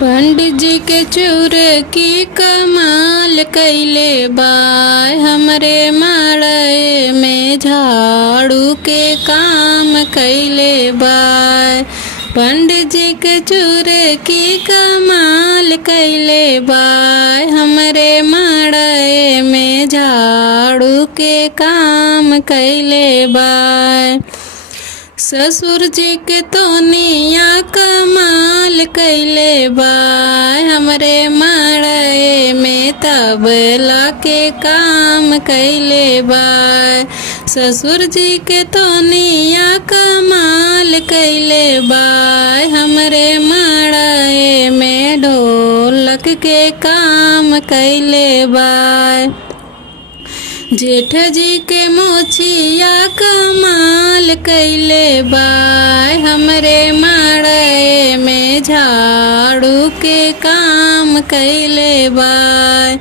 पंडित जी के चूरे की कमाल कैले बाय, हमरे माड़े में झाड़ू के काम कैले बाय। पंडित जी के चूरे की कमाल कैले बाय, हमरे माड़े में झाड़ू के काम कैले बाय। ससुर जी के तोनिया कमाल कैले बाय, हमरे माड़े में तबला के काम कैले बाय। ससुर जी के तोनिया कमाल कैले बाय, हमरे माड़े में ढोलक के काम कैले बाय। जेठ जी के मोचिया कमाल कैले बाय, हमरे माड़े में झाड़ू के काम कैले बाय।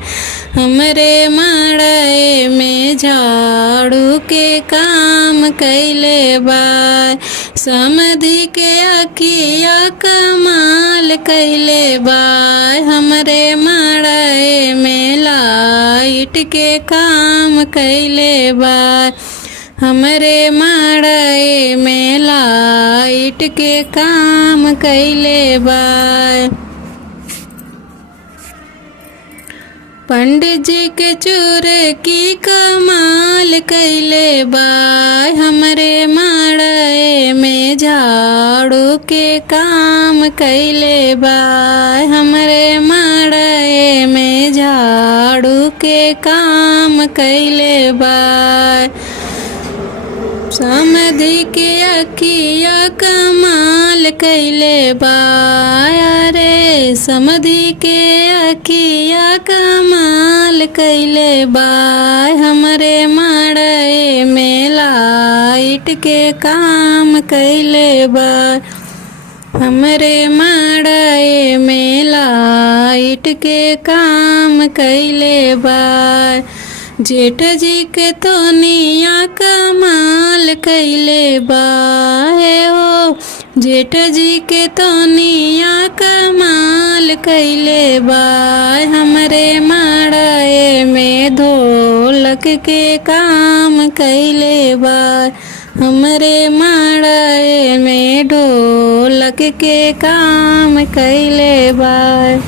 हमरे माड़े में झाड़ू के काम कैले बाय। समधि के अखिया कमाल कैले बाय, हमरे माड़े में लाइट के काम कैले बाय। हमरे माड़े में लाइट के काम कैले बाय। पंडित जी के चूरे की कमाल कैले बाय, हमरे माड़े में झाड़ू के काम कैले बाय। हमरे माड़े में झाड़ू के काम कैले बाय। समधि के अखिया कमाल कैले बाय, रे समधि के अखिया कमाल कैले बाय। हमरे माड़े में लाइट के काम कैले बाय। हमरे माड़े में लाइट के काम कैले बाय। जेठ जी के तोनिया कमाल कैले बाय हो, जेठ जी के तोनिया कमाल कैले बाय। हमरे माड़े में ढोलक के काम कैले बाय। हमरे माड़े में ढोलक के काम कैले बाय।